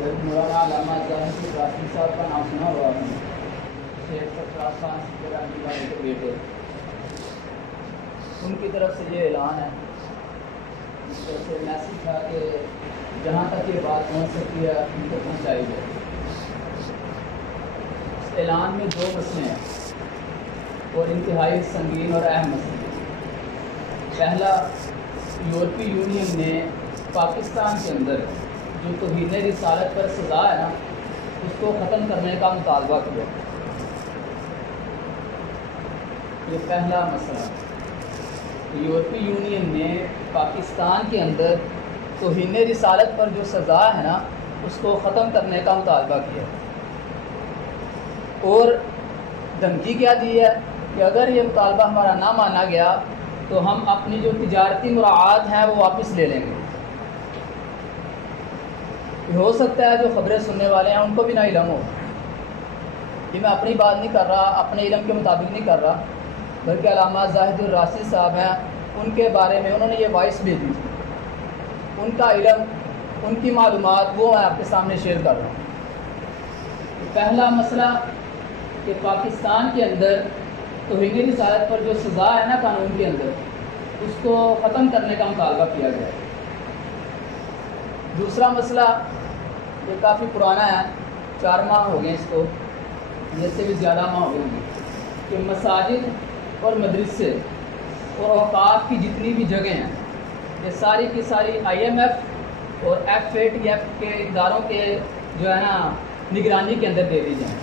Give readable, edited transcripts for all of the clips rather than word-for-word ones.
مولانا علامہ ظاہر راشد صاحب کا نام سنا ہوا ہے، شیخ سرفراز خان رحمۃ اللہ کے بیٹے، ان کی طرف سے یہ اعلان ہے، اس طرف سے میسیج تھا کہ جہاں تک یہ بات پہنچ سکتی ہے ان کو پہنچائی جائے۔ اس اعلان میں دو مسئلے ہیں اور انتہائی سنگین اور اہم مسئلے۔ پہلا، یورپی یونین نے پاکستان کے اندر جو توہین رسالت پر سزا ہے نا، اس کو ختم کرنے کا مطالبہ کیا۔ یہ پہلا مسئلہ، یورپی یونین نے پاکستان کے اندر توہین رسالت پر جو سزا ہے نا، اس کو ختم کرنے کا مطالبہ کیا۔ اور دھمکی کیا دی ہے کہ اگر یہ مطالبہ ہمارا نہ مانا گیا تو ہم اپنی جو تجارتی مراعات ہیں وہ واپس لے لیں گے۔ ہو سکتا ہے جو خبریں سننے والے ہیں ان کو بھی نہ علم ہو، یہ میں اپنی بات نہیں کر رہا، اپنے علم کے مطابق نہیں کر رہا، بلکہ علامہ ظاہر راشد صاحب ہیں، ان کے بارے میں انہوں نے یہ وائس بھیجی تھی، ان کا علم، ان کی معلومات وہ میں آپ کے سامنے شیئر کر رہا ہوں۔ پہلا مسئلہ کہ پاکستان کے اندر توہین رسالت پر جو سزا ہے نا قانون کے اندر، اس کو ختم کرنے کا مطالبہ کیا گیا ہے۔ دوسرا مسئلہ یہ کافی پرانا ہے، 4 ماہ ہو گئے اس کو، یہ سے بھی زیادہ ماہ ہو گئے ہیں، کہ مساجد اور مدرسے اور اوقاف کی جتنی بھی جگہیں ہیں یہ ساری کی ساری IMF اور FATF کے اداروں کے جو ہے نا نگرانی کے اندر دے دی جائیں۔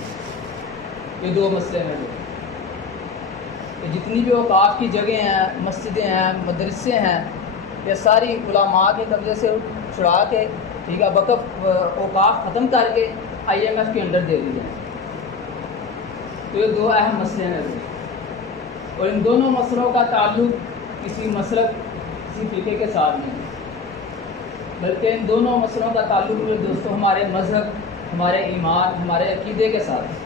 یہ دو مسئلے ہیں کہ جتنی بھی اوقاف کی جگہیں ہیں، مسجدیں ہیں، مدرسے ہیں، یہ ساری علماء کے قبضے سے چھڑا کے، ٹھیک ہے، وقف اوقاف ختم کر کے IMF کے اندر دے دی جائیں۔ تو یہ دو اہم مسئلے ہیں، اور ان دونوں مسئلوں کا تعلق کسی مسلک، کسی فقہ کے ساتھ نہیں، بلکہ ان دونوں مسئلوں کا تعلق میرے دوستوں ہمارے مذہب، ہمارے ایمان، ہمارے عقیدے کے ساتھ ہے۔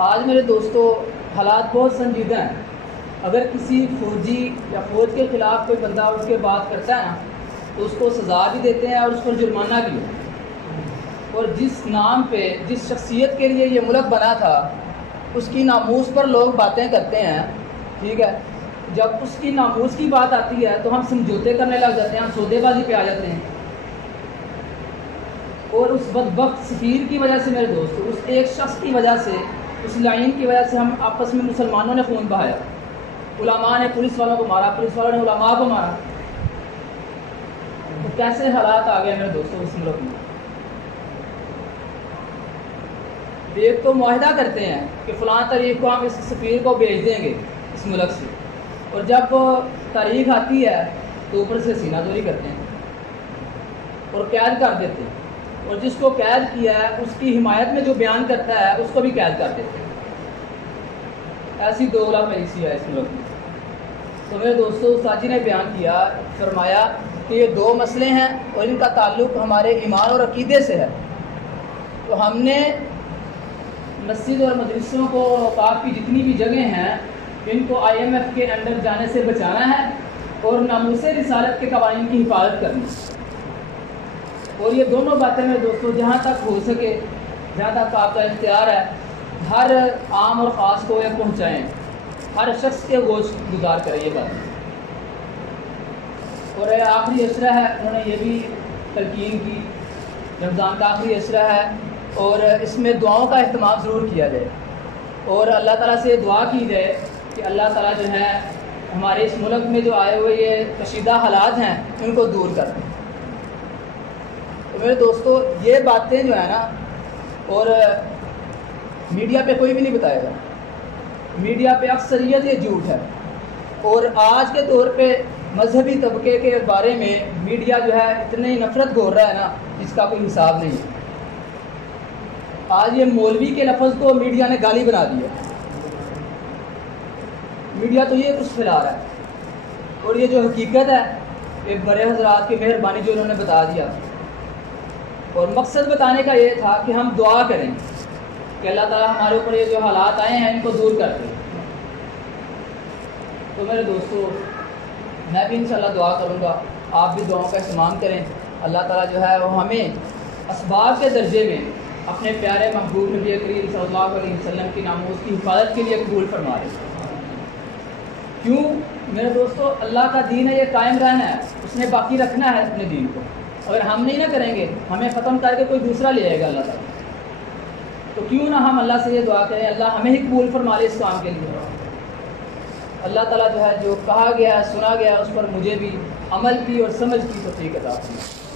آج میرے دوستوں حالات بہت سنجیدہ ہیں۔ اگر کسی فوجی یا فوج کے خلاف کوئی بندہ اٹھ کے بات کرتا ہے نا، تو اس کو سزا بھی دیتے ہیں اور اس پر جرمانہ بھی ہے۔ اور جس نام پہ، جس شخصیت کے لیے یہ ملک بنا تھا، اس کی ناموس پر لوگ باتیں کرتے ہیں، ٹھیک ہے، جب اس کی ناموس کی بات آتی ہے تو ہم سمجھوتے کرنے لگ جاتے ہیں، ہم سودے بازی پہ آ جاتے ہیں۔ اور اس بدبخت سفیر کی وجہ سے میرے دوستو، اس ایک شخص کی وجہ سے، اس لائن کی وجہ سے ہم آپس میں مسلمانوں نے خون بہایا، علماء نے پولیس والوں کو مارا، پولیس والوں نے علماء کو مارا۔ تو کیسے حالات آ گئے میرے دوستوں اس ملک میں؟ ایک تو معاہدہ کرتے ہیں کہ فلاں تاریخ کو ہم اس سفیر کو بھیج دیں گے اس ملک سے، اور جب تاریخ آتی ہے تو اوپر سے سینہ دوری کرتے ہیں اور قید کر دیتے ہیں، اور جس کو قید کیا ہے اس کی حمایت میں جو بیان کرتا ہے اس کو بھی قید کر دیتے ہیں۔ ایسی دوغلا پالیسی ہے اس ملک میں۔ تو میرے دوستوں استاد جی نے بیان کیا، فرمایا کہ یہ دو مسئلے ہیں اور ان کا تعلق ہمارے ایمان اور عقیدے سے ہے۔ تو ہم نے مسجد اور مدرسوں کو اور اوقاف کی جتنی بھی جگہیں ہیں ان کو IMF کے انڈر جانے سے بچانا ہے اور ناموس رسالت کے قوانین کی حفاظت کرنی ہے۔ اور یہ دونوں باتیں میرے دوستوں جہاں تک ہو سکے، جہاں تک آپ کا اختیار ہے، ہر عام اور خاص کو یہ پہنچائیں، ہر شخص کے گوش گزار کریں یہ بات۔ اور یہ آخری عشرہ ہے، انہوں نے یہ بھی تلقین کی، رمضان کا آخری عشرہ ہے اور اس میں دعاؤں کا اہتمام ضرور کیا جائے، اور اللہ تعالیٰ سے دعا کی جائے کہ اللہ تعالیٰ جو ہے ہمارے اس ملک میں جو آئے ہوئے یہ کشیدہ حالات ہیں ان کو دور کر دیں۔ تو میرے دوستو یہ باتیں جو ہے نا، اور میڈیا پہ کوئی بھی نہیں بتائے گا، میڈیا پہ اکثریت یہ جھوٹ ہے، اور آج کے دور پہ مذہبی طبقے کے بارے میں میڈیا جو ہے اتنی نفرت گھول رہا ہے نا، جس کا کوئی حساب نہیں ہے۔ آج یہ مولوی کے لفظ کو میڈیا نے گالی بنا دی ہے، میڈیا تو یہ کچھ پھیلا رہا ہے، اور یہ جو حقیقت ہے یہ بڑے حضرات کی مہربانی جو انہوں نے بتا دیا، اور مقصد بتانے کا یہ تھا کہ ہم دعا کریں کہ اللہ تعالیٰ ہمارے اوپر یہ جو حالات آئے ہیں ان کو دور کر دے۔ تو میرے دوستو میں بھی انشاءاللہ دعا کروں گا، آپ بھی دعاؤں کا اہتمام کریں اللہ تعالیٰ جو ہے وہ ہمیں اسباب کے درجے میں اپنے پیارے محبوب نبی کریم صلی اللہ علیہ وسلم کی ناموس کی حفاظت کے لیے قبول فرما رہے ہیں۔ کیوں میرے دوستو، اللہ کا دین ہے، یہ قائم رہنا ہے، اس نے باقی رکھنا ہے اپنے دین کو۔ اگر ہم نہیں نہ کریں گے، ہمیں ختم کر کے کوئی دوسرا لے آئے گا اللہ تعالیٰ۔ تو کیوں نہ ہم اللہ سے یہ دعا کریں اللہ ہمیں ہی قبول فرما لے اس کام کے لیے۔ اللہ تعالیٰ جو ہے جو کہا گیا ہے، سنا گیا ہے، اس پر مجھے بھی عمل کی اور سمجھ کی توفیق عطا فرمائے۔